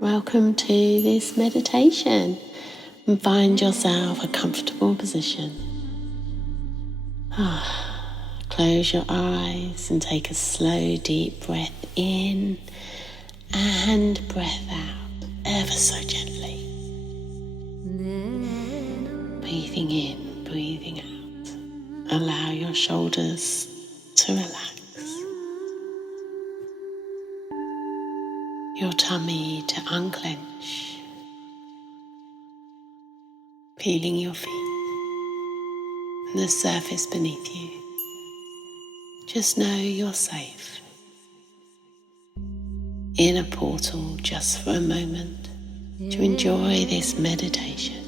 Welcome to this meditation, and find yourself a comfortable position. Close your eyes and take a slow, deep breath in and breath out ever so gently. Breathing in, breathing out. Allow your shoulders to relax. Your tummy to unclench. Feeling your feet and the surface beneath you. Just know you're safe. In a portal just for a moment to enjoy this meditation.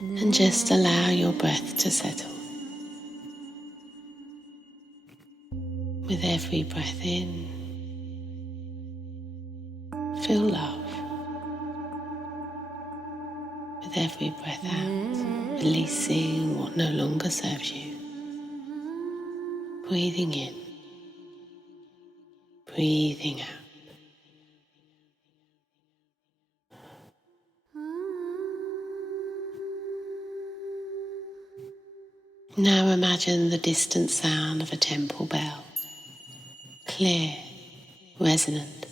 And just allow your breath to settle. With every breath in, feel love. With every breath out, releasing what no longer serves you. Breathing in, breathing out. Now imagine the distant sound of a temple bell. Clear, resonant,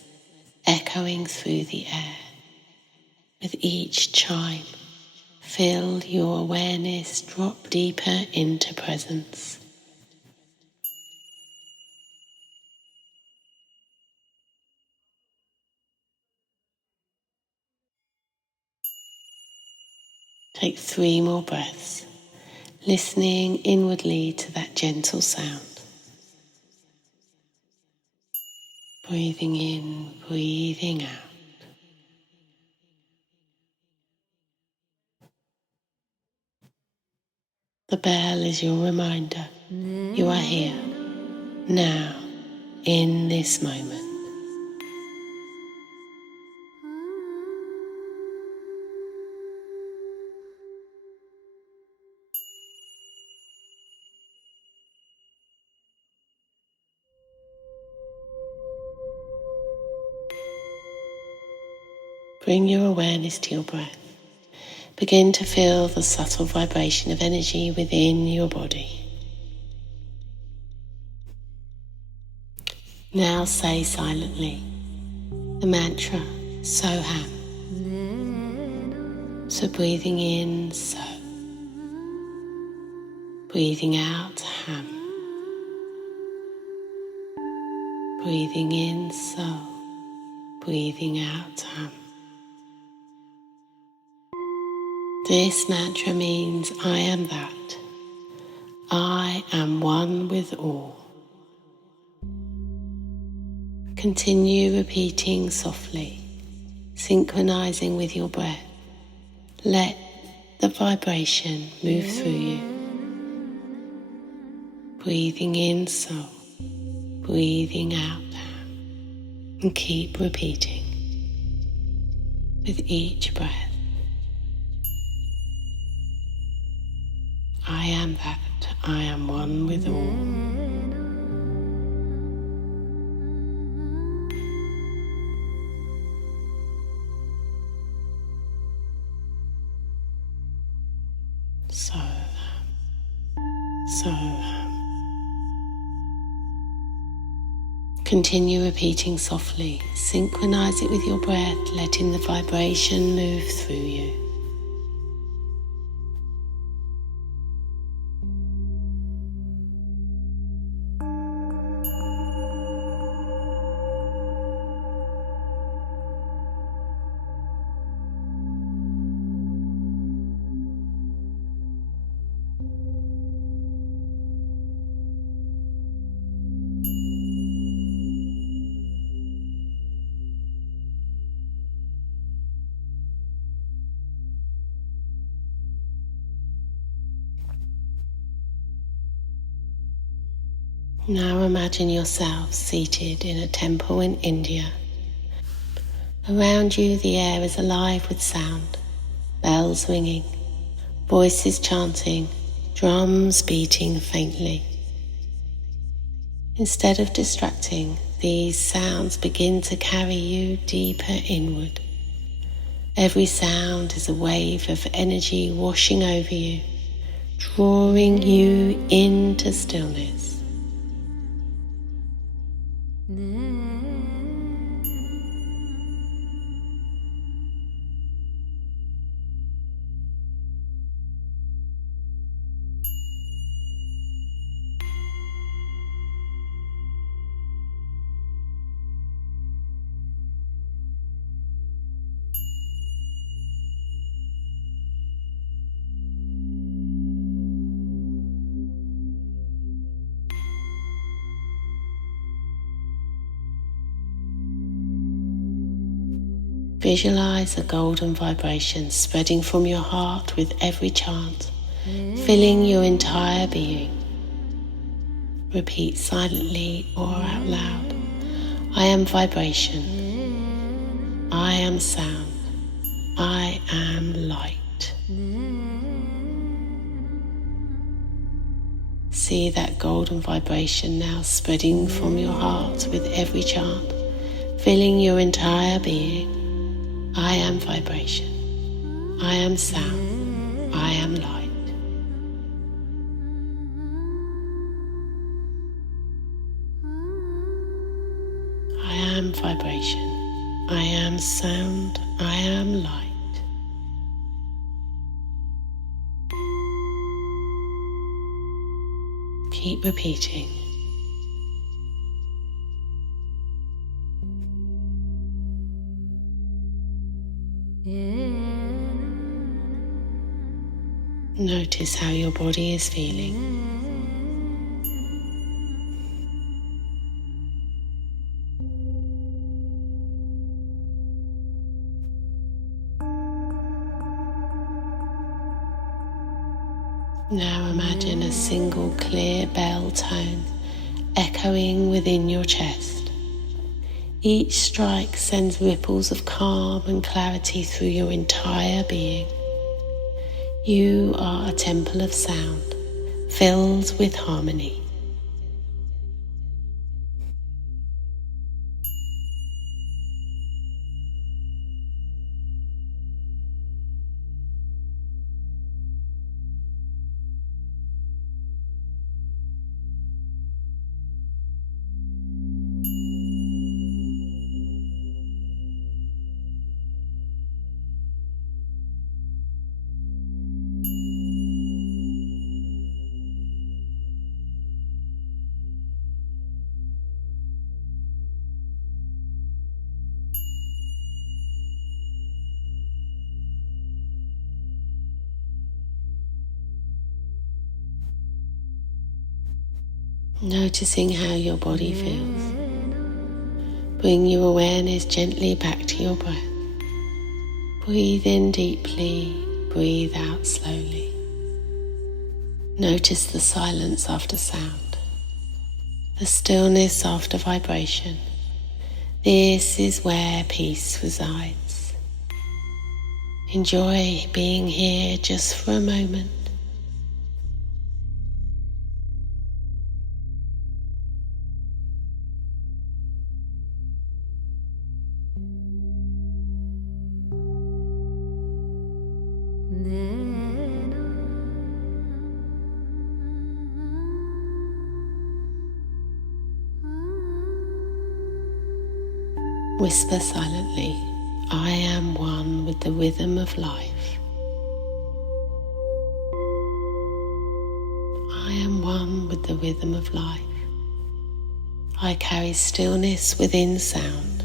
echoing through the air. With each chime, feel your awareness drop deeper into presence. Take 3 more breaths, listening inwardly to that gentle sound. Breathing in, breathing out. The bell is your reminder. You are here, now, in this moment. Bring your awareness to your breath. Begin to feel the subtle vibration of energy within your body. Now say silently the mantra Soham. So breathing in, So. Breathing out, Ham. Breathing in, So. Breathing out, Ham. This mantra means I am that. I am one with all. Continue repeating softly, synchronizing with your breath. Let the vibration move through you. Breathing in, So. Breathing out, Ham. And keep repeating with each breath. I am that. I am one with all. So. Continue repeating softly. Synchronize it with your breath, letting the vibration move through you. Now imagine yourself seated in a temple in India. Around you the air is alive with sound, bells ringing, voices chanting, drums beating faintly. Instead of distracting, these sounds begin to carry you deeper inward. Every sound is a wave of energy washing over you, drawing you into stillness. Visualize a golden vibration spreading from your heart with every chant, filling your entire being. Repeat silently or out loud. I am vibration. I am sound. I am light. See that golden vibration now spreading from your heart with every chant, filling your entire being. I am vibration. I am sound. I am light. I am vibration. I am sound. I am light. Keep repeating. Notice how your body is feeling. Now imagine a single clear bell tone echoing within your chest. Each strike sends ripples of calm and clarity through your entire being. You are a temple of sound, filled with harmony. Noticing how your body feels. Bring your awareness gently back to your breath. Breathe in deeply, breathe out slowly. Notice the silence after sound, the stillness after vibration. This is where peace resides. Enjoy being here just for a moment. Whisper silently, I am one with the rhythm of life. I am one with the rhythm of life. I carry stillness within sound.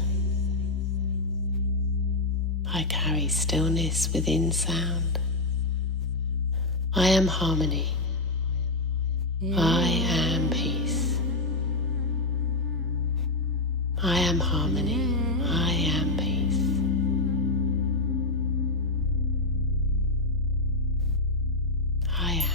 I carry stillness within sound. I am harmony. I am peace. I am harmony. I am peace. I am.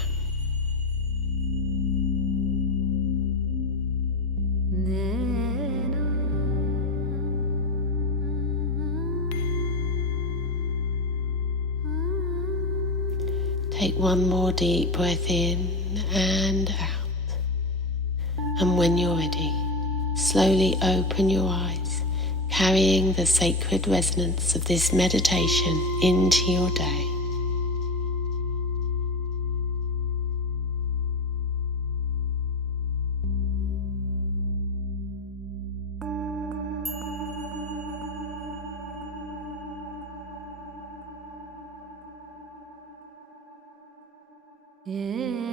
Take one more deep breath in and out. And when you're ready, slowly open your eyes, carrying the sacred resonance of this meditation into your day. Yeah.